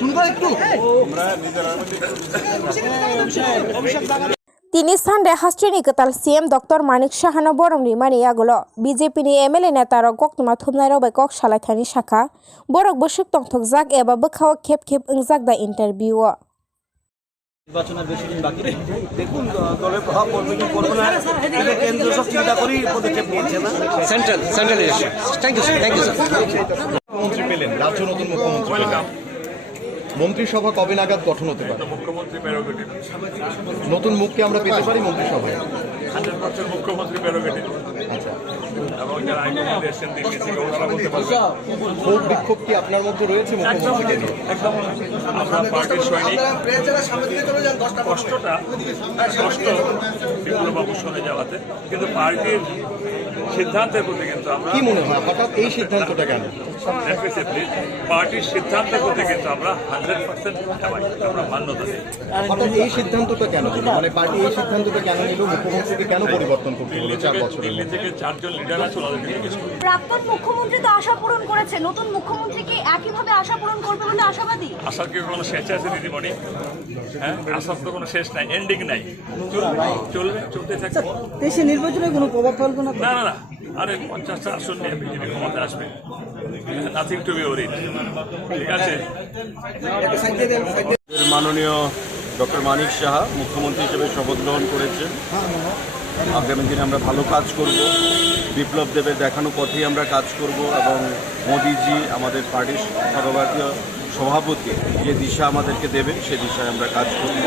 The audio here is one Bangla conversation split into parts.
Tini Sunday hastrini ketal CM Dr. Manik Shahana Borom Rimani Agolo, BJP ni MLA Netaro Goknuma Thumnairo Bekok Shalathani Shaka, Borok Bushuk Tongtok Zak Eba Bekhaw Kep Ingzak da interview. নির্বাচনের বেশি দিন বাকি নেই। দেখুন দলের প্রভাব পড়বে কি পড়বে না এটা কেন্দ্র সব চিন্তা করেই পদক্ষেপ নিয়েছে না সেন্ট্রাল এসে। Thank you sir. মুখ্যমন্ত্রী পেলেন, রাজ্য নতুন মুখ্যমন্ত্রী পেলেন, মন্ত্রিসভা কবে নাগাদ গঠন হতে পারে? মুখ্যমন্ত্রী প্রেরোগেটিভ, নতুন মুখকে আমরা পেতে পারি মন্ত্রিসভায়? 100% মুখ্যমন্ত্রী প্রেরোগেটিভ। আচ্ছা, এবং যারা আইনজীবী এসেছেন দিল্লি থেকে ওনারা বলতে পারবেন। ক্ষোভ বিক্ষোভ কি আপনার মধ্যে রয়েছে মুখ্যমন্ত্রীকে নিয়ে? একদম আমরা পার্টির সৈনিক, কষ্টটা কষ্ট বিপ্লববাবুর সঙ্গে যাওয়াতে, কিন্তু পার্টির সিদ্ধান্তের প্রতি কিন্তু আমরা কি মনে হয় হঠাৎ এই সিদ্ধান্তটা কেন? পার্টির সিদ্ধান্তের প্রতি কিন্তু আমরা 100% আমরা মান্যতা দিই। হঠাৎ এই সিদ্ধান্তটা কেন? মানে পার্টি এই সিদ্ধান্তটা কেন নিল? মুখ্যমন্ত্রীকে কেন পরিবর্তন করতে হলো 4 বছর? দিল্লি থেকে 4 জন লিডার আছে, ওনাদেরকে জিজ্ঞেস করুন। প্রাক্তন মুখ্যমন্ত্রী তো আশা পূরণ করেছে, নতুন মুখ্যমন্ত্রী কি একইভাবে আশা পূরণ করবে বলে আশাবাদী? আশার কি কোনো শেষ আছে দিদিমণি? হ্যাঁ, আশার তো কোনো শেষ নাই, এন্ডিং নাই, চলতে থাকবে। দেশে নির্বাচনে কোনো প্রভাব ফেলবে না? না না না, আরে 50টা আসন নিয়ে বিজেপি ক্ষমতা আসবে, নাথিং টু বি ওরিড। ঠিক আছে। মাননীয় ডক্টর মানিক সাহা মুখ্যমন্ত্রী হিসেবে শপথ গ্রহণ করেছেন। আগামী দিনে আমরা ভালো কাজ করব, বিপ্লব দেবের দেখানো পথেই আমরা কাজ করব, এবং মোদিজি আমাদের পার্টির সর্বভারতীয় সভাপতি যে দিশা আমাদেরকে দেবে সে দিশায় আমরা কাজ করব।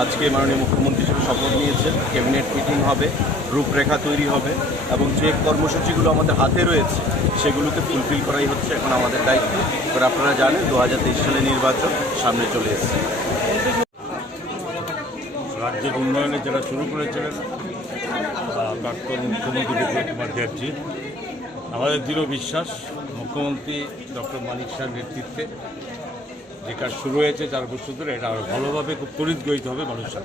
আজকে মাননীয় মুখ্যমন্ত্রী হিসেবে শপথ নিয়েছেন, ক্যাবিনেট মিটিং হবে, রূপরেখা তৈরি হবে, এবং যে কর্মসূচিগুলো আমাদের হাতে রয়েছে সেগুলোকে ফুলফিল করাই হচ্ছে এখন আমাদের দায়িত্ব। এবার আপনারা জানেন 2023 সালে নির্বাচন সামনে চলে এসেছে। রাজ্যের উন্নয়নে যারা শুরু করেছিলেন প্রাক্তন মুখ্যমন্ত্রী বিপ্লব কুমার দেবজি, আমাদের দৃঢ় বিশ্বাস মুখ্যমন্ত্রী ডক্টর মানিক শাহর নেতৃত্বে যে কাজ শুরু হয়েছে 4 বছর ধরে, এটা আরো ভালোভাবে খুব ত্বরিত গতিতে হবে মানুষের।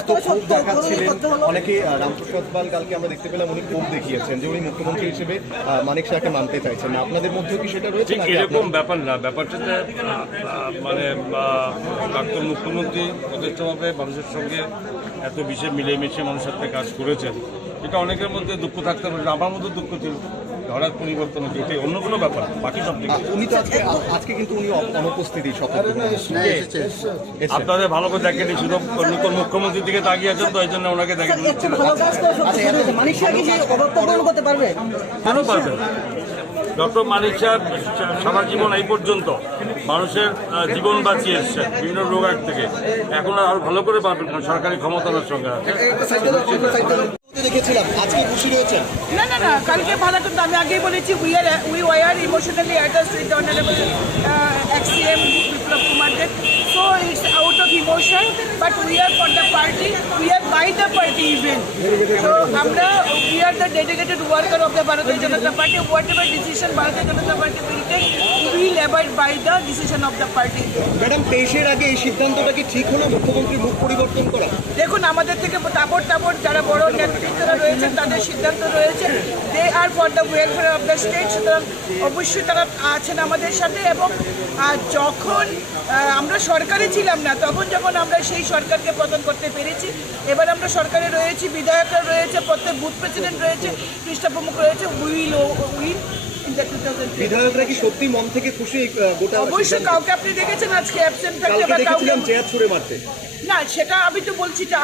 এত ক্ষোভ দেখাচ্ছিলেন অনেকে, রামপ্রসাদ পাল কালকে আমরা দেখতে পেলাম উনি ক্ষোভ দেখিয়েছেন যে উনি মুখ্যমন্ত্রী হিসেবে মানিক শাহকে মানতে চাইছেন না। আপনাদের মধ্যেও কি সেটা রয়েছে? এরকম ব্যাপার না, ব্যাপারটা মানে প্রাক্তন মুখ্যমন্ত্রী যথেষ্টভাবে মানুষের সঙ্গে এত বিশেষ মিলেমিশে মানুষের সাথে কাজ করেছেন, এটা অনেকের মধ্যে দুঃখ থাকতে পারে, আমার মধ্যে দুঃখ ছিল হঠাৎ পরিবর্তন হচ্ছে, এটাই অন্য কোনো ব্যাপার, বাকি সব থেকে। উনি তো আজকে কিন্তু উনি অনুপস্থিতি শপথ আপনাদের ভালো করে দেখেনি, শুধু নতুন মুখ্যমন্ত্রীর দিকে তাকিয়ে আছেন, তো এই জন্য ওনাকে দেখে কেন পারবেন? ডক্টর মানিক সাহেব সারা জীবন এই পর্যন্ত মানুষের জীবন বাঁচিয়ে এসছেন বিভিন্ন রোগ থেকে, এখন আরো ভালো করে পারবেন সরকারি ক্ষমতার সঙ্গে আছে। দেখেছিলাম, আজকে খুশি রয়েছেন? না না না, কালকে ভালো, কিন্তু আমি আগেই বলেছি we are emotionally attached with honourable ex-CM Biplab Kumar Deb, so it's out of emotion, but we are for the party, we are by the party even, so আমরা we are the dedicated worker of the Bharatiya Janata Party. Whatever decision Bharatiya Janata Party will take, we will abide by the decision of the party. Madam, 23-এর আগে এই সিদ্ধান্তটা কি ঠিক হলো, মুখ্যমন্ত্রীর মুখ পরিবর্তন করা? দেখুন, আমাদের থেকে তাবড় যারা বড় নেতৃত্বরা রয়েছেন তাদের সিদ্ধান্ত রয়েছে, they are for the welfare of the state, সুতরাং অবশ্যই তারা আছেন আমাদের সাথে। এবং যখন আমরা সরকারে ছিলাম না, তখন যখন আমরা সেই সরকারকে পতন করতে পেরেছি, এবার আমরা সরকারে রয়েছি, বিধায়করা রয়েছে, প্রত্যেক বুথ প্রেসিডেন্ট রয়েছে, পৃষ্ঠা প্রমুখ রয়েছে, উইল বিধায়করা কি সত্যি মন থেকে খুশি? অবশ্যই। কাউকে আপনি দেখেছেন আজকে অ্যাবসেন্ট থাকতে? চেয়ার ছুড়ে মারতে না, সেটা আমি তো বলছি যে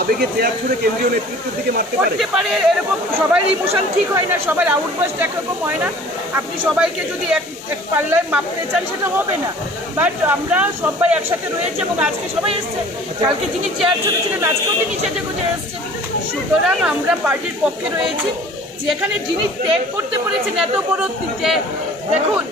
আবেগে চেয়ার ছুড়ে কেন্দ্রীয় নেতৃত্বের দিকে মারতে পারে, এরকম সবাই ইমোশন ঠিক হয় না, সবার আউটবাস্ট একরকম হয় না। আপনি সবাইকে যদি এক পাল্লায় মাপতে চান সেটা হবে না, বাট আমরা সবাই একসাথে রয়েছে এবং আজকে সবাই এসছে, কালকে যিনি চেয়ার ছুটেছিলেন আজকেও তিনি সেজে গুজে এসছেন, সুতরাং আমরা পার্টির পক্ষে রয়েছি। যেখানে যিনি ত্যাগ করতে পেরেছেন এত বড়, যে দেখুন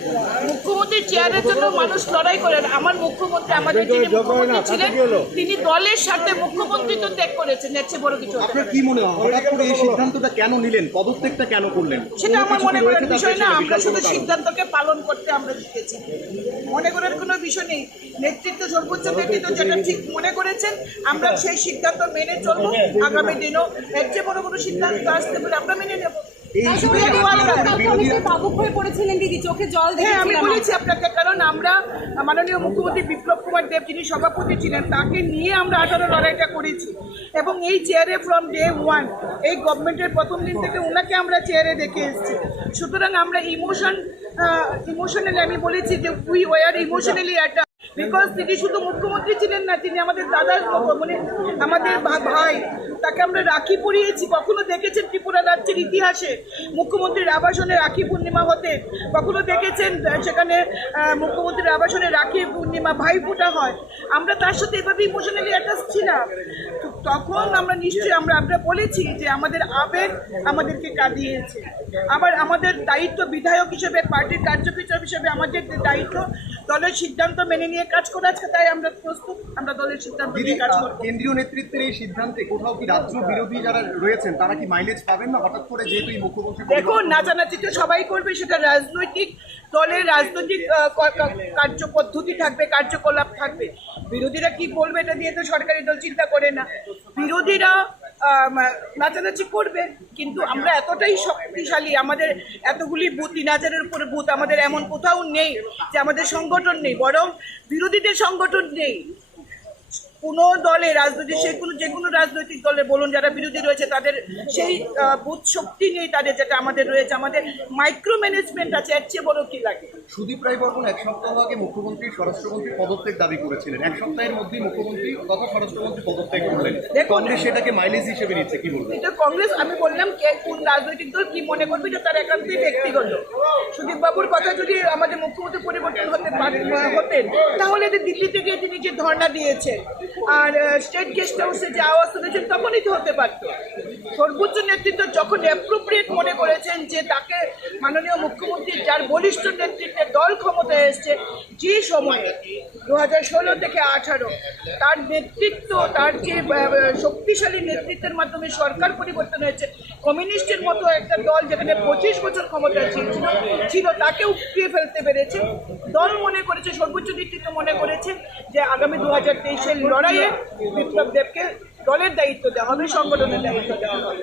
মুখ্যমন্ত্রীর চেয়ারের জন্য মানুষ লড়াই করেন, আমার মুখ্যমন্ত্রী, আমাদের যিনি মুখ্যমন্ত্রী ছিলেন তিনি দলের সাথে মুখ্যমন্ত্রী তো ত্যাগ করেছেন, এর চেয়ে বড় কিছু। আপনার কি মনে হয় হঠাৎ করে এই সিদ্ধান্তটা কেন নিলেন, পদত্যাগটা কেন করলেন? সেটা আমার মনে করার বিষয় না, আমরা শুধু সিদ্ধান্তকে পালন করতে আমরা শিখেছি, মনে করার কোনো বিষয় নেই। নেতৃত্ব, সর্বোচ্চ নেতৃত্ব যেটা ঠিক মনে করেছেন আমরা সেই সিদ্ধান্ত মেনে চলবো, আগামী দিনও এর চেয়ে বড় কোনো সিদ্ধান্ত আসতে পারে আমরা মেনে নেব। ভাবুক হয়ে পড়েছিলেন দিদি, চোখে জল হ্যাঁ, আমি দেখেছিলাম। বলেছি আপনাকে, কারণ আমরা মাননীয় মুখ্যমন্ত্রী বিপ্লব কুমার দেব যিনি সভাপতি ছিলেন তাকে নিয়ে আমরা 18 লড়াইটা করেছি এবং এই চেয়ারে ফ্রম ডে 1 এই গভর্নমেন্টের প্রথম দিন থেকে ওনাকে আমরা চেয়ারে দেখে এসেছি। সুতরাং আমরা ইমোশনালি আমি বলেছি যে we were emotionally attach, because তিনি শুধু মুখ্যমন্ত্রী ছিলেন না, তিনি আমাদের দাদার মতো, মানে আমাদের ভাই। তাকে আমরা রাখি পরিয়েছি। কখনো দেখেছেন ত্রিপুরা রাজ্যের ইতিহাসে মুখ্যমন্ত্রীর আবাসনে রাখি পূর্ণিমা হতে? কখনো দেখেছেন সেখানে মুখ্যমন্ত্রীর আবাসনে রাখি পূর্ণিমা ভাইফোঁটা হয়? আমরা তার সাথে এভাবে ইমোশনালি অ্যাটাচ ছিলাম। তখন আমরা নিশ্চয়ই আমরা বলেছি যে আমাদের আবেগ আমাদেরকে কাঁদিয়েছে। আবার আমাদের দায়িত্ব বিধায়ক হিসেবে, পার্টির কার্যকর হিসেবে আমাদের দায়িত্ব দলের সিদ্ধান্ত মেনে নিয়ে কাজ করা। আজকে তাই আমরা প্রস্তুত, আমরা দলের সিদ্ধান্ত নিয়ে কাজ করব। কেন্দ্রীয় নেতৃত্বের এই সিদ্ধান্তে কোথাও কি রাজ্য বিরোধী যারা রয়েছেন তারা কি মাইলেজ পাবেন না হঠাৎ করে, যেহেতু এই মুখ্যমন্ত্রী দেখুন, নাচানাচি তো সবাই করবে, সেটা রাজনৈতিক দলের রাজনৈতিক কার্যপদ্ধতি থাকবে, কার্যকলাপ থাকবে। বিরোধীরা কি বলবে এটা দিয়ে তো সরকারি দল চিন্তা করে না। বিরোধীরা নাচানাচি করবে, কিন্তু আমরা এতটাই শক্তিশালী, আমাদের এতগুলি বুথ, 3000-এর উপরে বুথ, আমাদের এমন কোথাও নেই যে আমাদের সংগঠন নেই, বরং বিরোধীদের সংগঠন নেই। কোনো দলে রাজনৈতিক, যে কোনো রাজনৈতিক দলে বলুন যারা বিরোধী রয়েছে, তাদের সেই বুথ শক্তি নেই তাদের, যেটা আমাদের রয়েছে। আমাদের মাইক্রো ম্যানেজমেন্ট আছে, এর চেয়ে বড় কি লাগে? সুদীপ রায় বর্মন এক সপ্তাহ আগে মুখ্যমন্ত্রী স্বরাষ্ট্রমন্ত্রীর পদত্যাগ দাবি করেছিলেন। এক সপ্তাহের মধ্যেই মুখ্যমন্ত্রী তথা স্বরাষ্ট্রমন্ত্রী পদত্যাগ করলেন। কংগ্রেস সেটাকে মাইলেজ হিসেবে নিচ্ছে, কি বলবেন? এটা কংগ্রেস, আমি বললাম কে কোন রাজনৈতিক দল কি মনে করবে এটা তার একান্তই ব্যক্তিগত। সুদীপ বাবুর কথা যদি আমাদের মুখ্যমন্ত্রী পরিবর্তন হতেন, তাহলে দিল্লি থেকে তিনি যে ধর্ণা দিয়েছেন আর স্টেট গেস্ট হাউসে যে আওয়াজ তুলেছেন তখনই তো হতে পারত। সর্বোচ্চ নেতৃত্ব যখন অ্যাপ্রোপ্রিয়েট মনে করেছেন যে তাকে মাননীয় মুখ্যমন্ত্রী, যার বলিষ্ঠ নেতৃত্বে দল ক্ষমতায় এসছে, যে সময়ে 2016 থেকে 18 তার নেতৃত্ব, তার যে শক্তিশালী নেতৃত্বের মাধ্যমে সরকার পরিবর্তন হয়েছে, কমিউনিস্টের মতো একটা দল যেখানে 25 বছর ক্ষমতায় ছিল তাকে উপড়িয়ে ফেলতে পেরেছে। দল মনে করেছে, সর্বোচ্চ নেতৃত্ব মনে করেছে যে আগামী 2023-এর লড়াইয়ে বিপ্লব দেবকে দলের দায়িত্ব দেওয়া হবে, সংগঠনের দায়িত্ব দেওয়া হবে।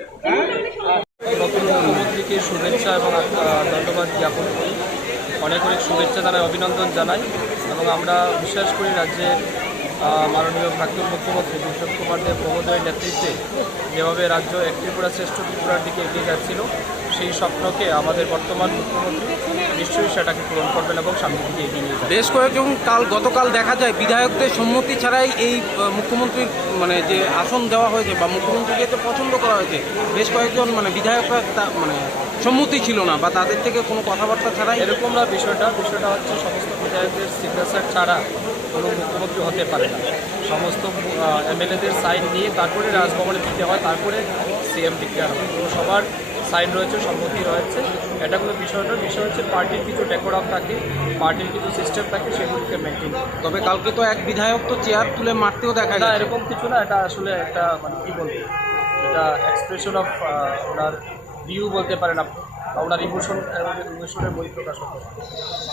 নতুন মুখ্যমন্ত্রীকে শুভেচ্ছা এবং ধন্যবাদ জ্ঞাপন করি। অনেক অনেক শুভেচ্ছা জানাই, অভিনন্দন জানাই এবং আমরা বিশ্বাস করি রাজ্যের মাননীয় প্রাক্তন মুখ্যমন্ত্রী বিপ্লব কুমার দেব মহোদয়ের নেতৃত্বে যেভাবে রাজ্য এক ত্রিপুরা শ্রেষ্ঠ ত্রিপুরার দিকে এগিয়ে যাচ্ছিল, সেই স্বপ্নকে আমাদের বর্তমান মুখ্যমন্ত্রী নিশ্চয়ই সেটাকে পূরণ করবেন এবং সামনের দিকে এগিয়ে নিয়ে যাবেন। বেশ কয়েকজন গতকাল দেখা যায় বিধায়কদের সম্মতি ছাড়াই এই মুখ্যমন্ত্রীর মানে যে আসন দেওয়া হয়েছে বা মুখ্যমন্ত্রীকে তো পছন্দ করা হয়েছে, বেশ কয়েকজন মানে বিধায়করা সম্মতি ছিল না বা তাদের থেকে কোনো কথাবার্তা ছাড়াই এরকম না। বিষয়টা হচ্ছে সমস্ত বিধায়কদের সিগনেচার ছাড়া কোনো মুখ্যমন্ত্রী হতে পারে না। সমস্ত এমএলএদের সাইন নিয়ে তারপরে রাজভবনে দিতে হয়, তারপরে সিএম ডিক্লেয়ার হয়। তো সবার সাইন রয়েছে, সম্মতি রয়েছে, এটা কোনো বিষয় নয়। বিষয় হচ্ছে পার্টির কিছু ডেকোরাম থাকে, পার্টির কিছু সিস্টেম থাকে, সেগুলিকে মেনটেন। তবে কালকে তো এক বিধায়ক তো চেয়ার তুলে মারতেও দেখা না, যায়, এরকম কিছু না। এটা আসলে একটা মানে কী বলবো, এটা এক্সপ্রেশন অফ ওনার ভিউ বলতে পারেন আপনি, ওনার ইমোশনের বহিঃপ্রকাশ হতে।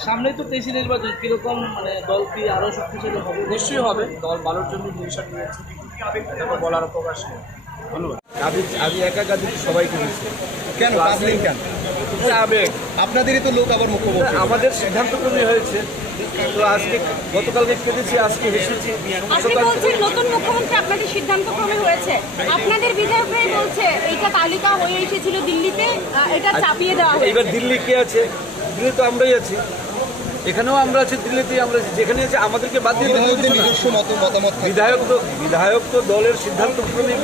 সামনেই তো প্রেসিডেন্ট নির্বাচন, কিরকম মানে দল কি আরো শক্তিশালী হবে? নিশ্চয়ই হবে, দল ভালোর জন্য ডিসিশন নিয়েছে, এটা তো বলার অবকাশ নেই। ধন্যবাদ। আমি একা কাজ সবাই করেছি। কেন কাঁদলেন কেন? আবেগ, আপনাদেরই তো লোক আবার মুখ্যমন্ত্রী। আমাদের সিদ্ধান্ত ক্রমে হয়েছে। তো আজকে গতকালকে কেঁদেছি, আজকে হেসেছি। আপনি বলছেন নতুন মুখ্যমন্ত্রী আপনাদের সিদ্ধান্ত ক্রমে হয়েছে, আপনাদের বিধায়করাই বলছে এইটা তালিকা হয়ে এসেছিল দিল্লিতে, এটা চাপিয়ে দেওয়া হয়েছে। এইবার দিল্লি কে আছে? দিল্লি তো আমরাই আছি, এখানেও আমরা আছি, দিল্লিতেই আমরা আছি। যেখানে আছে আমাদেরকে বাদ দিয়ে বিধায়কদের নিজস্ব মতামত থাকে। বিধায়ক তো দলের সিদ্ধান্ত ক্রমেই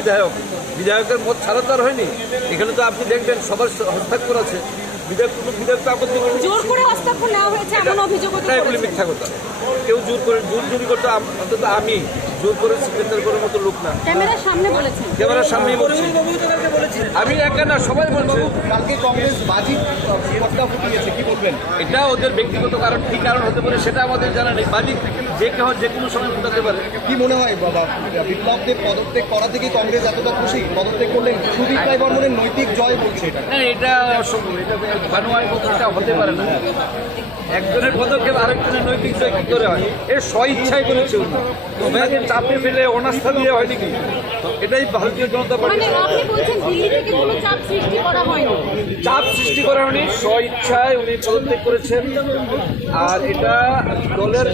বিধায়কের মত ছাড়া তো আর হয়নি। এখানে তো আপনি দেখবেন সবার হস্তাক্ষর আছে, বিধায়ক তো আপত্তি করবেন। জোর করে হস্তাক্ষর নেওয়া হয়েছে এমন অভিযোগ না, এগুলি মিথ্যা কথা। কেউ জোর চুরি করতে, অন্তত আমি জোর করে সিগনেচার করার মতো লোক না। ক্যামেরার সামনে বলেছেন, ক্যামেরার সামনেই বলছি, আমি একা না, সবাই বলছে। কালকে কংগ্রেস বাজি পটকা ফুটিয়েছে, কি বলবেন? এটা ওদের ব্যক্তিগত কারণ, কি কারণ হতে পারে সেটা আমাদের জানা নেই। বাজি যে কেউ যে কোনো সময় ফুটাতে পারে। কি মনে হয় বাবা, বিপ্লবদের পদত্যাগ করা থেকে কংগ্রেস এতটা খুশি? পদত্যাগ করলেন, সুদীপ রায় বর্মনের নৈতিক জয় বলছে এটা। এটা অসম্ভব, এটা বানোয়ার কথা হতে পারে না। একজনের পদক্ষেপ আরেকজনের নৈতিক জয় কি করে হয়? এ স্বইচ্ছায় করেছে উনি, ওনাকে চাপে ফেলে অনাস্থা দিয়ে হয়নি কি? এটাই ভারতীয় জনতা পার্টি। মানে আপনি বলছেন দিল্লি থেকে কোনো চাপ সৃষ্টি করা হয়নি? চাপ সৃষ্টি করা হয়নি, স্বইচ্ছায় উনি পদত্যাগ করেছেন। আর এটা দলের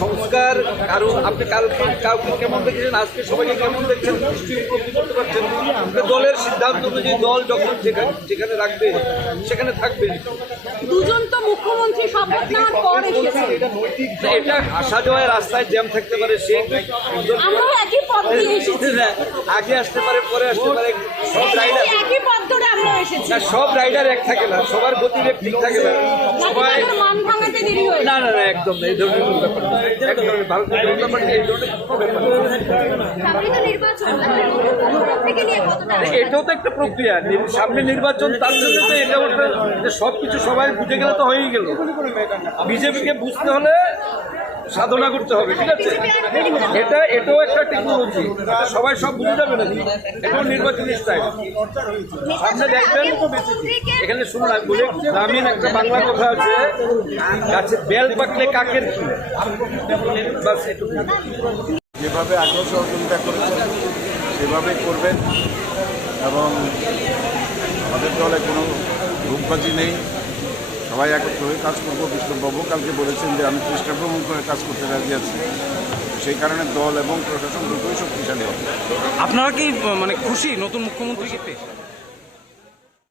সংস্কার। কারণ আপনি কালকে কাউকে কেমন দেখেছেন, আজকে সবাইকে কেমন দেখছেন নিশ্চয়ই উপলব্ধি করতে পারছেন। দলের সিদ্ধান্ত অনুযায়ী দল যখন যেখানে রাখবে সেখানে থাকবে। দুজন তো মুখ্যমন্ত্রী শপথ নেওয়ার পর এসেছে। এটা আসা যাওয়ায় রাস্তায় জ্যাম থাকতে পারে, সে আমরাও একই পথ দিয়ে এসেছি। আগে আসতে পারে, পরে আসতে পারে। সব রাইডার একই পথ ধরে আমরা এসেছি। না, সব রাইডার এক থাকে না, সবার গতিবেগ ঠিক থাকে না। সবাই তাদের মান ভাঙাতে দেরি হয়েছে। না না না, একদম না, এই ধরনের কোনো ব্যাপার না। একদম ভারতীয় জনতা পার্টি এই ধরনের কোনো ব্যাপার না। সামনে তো নির্বাচন, থেকে নিয়ে কতটা এটাও তো একটা প্রক্রিয়া, সামনে নির্বাচন, তার জন্য তো এটা সব কিছু সবাই বুঝে গেলে তো হয়েই গেল। বিজেপিকে বুঝতে হলে সাধনা করতে হবে, ঠিক আছে? এটাও একটা টেকনোলজি, সবাই সব বুঝে যাবে না, এটাও নির্বাচনী স্টাইল। সামনে দেখবেন, এখানে শুনুন আমি বলি, গ্রামীণ একটা বাংলা কথা আছে, গাছে বেল পাকলে কাকের কি, বাস এটুকু। যেভাবে আগ্রহ সহযোগিতা করেছেন সেভাবে করবেন, এবং আমাদের দলে কোনো গ্রুপবাজি নেই, সবাই একত্র হয়ে কাজ করবো। বিষ্ণুবাবু কালকে বলেছেন যে আমি চেষ্টা ভ্রমণ করে কাজ করতে রাজি আছি, সেই কারণে দল এবং প্রশাসন দুটোই শক্তিশালী হবে। আপনারা কি মানে খুশি নতুন মুখ্যমন্ত্রীকে পেয়ে?